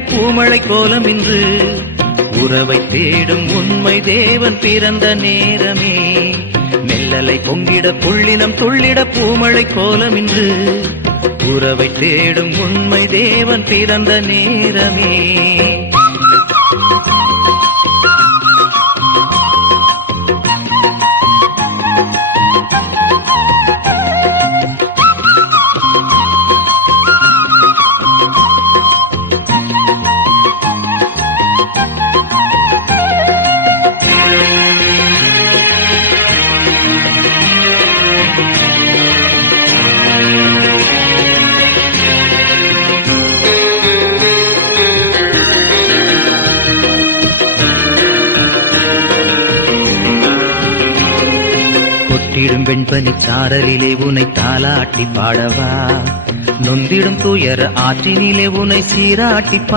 பூமழை கோலம் இன்று உறவை தேடும் உண்மை தேவன் பிறந்த நேரமே. மெல்லலை பொங்கிட புள்ளினம் துள்ளிட பூமழை கோலம் இன்று உறவை தேடும் உண்மை தேவன் பிறந்த நேரமே. கொட்டிடும் வெண்பனி சாரலிலே உனை தாலாட்டி பாடவா. நொந்திடும் துயர ஆற்றினிலே உனை சீராட்டி பாட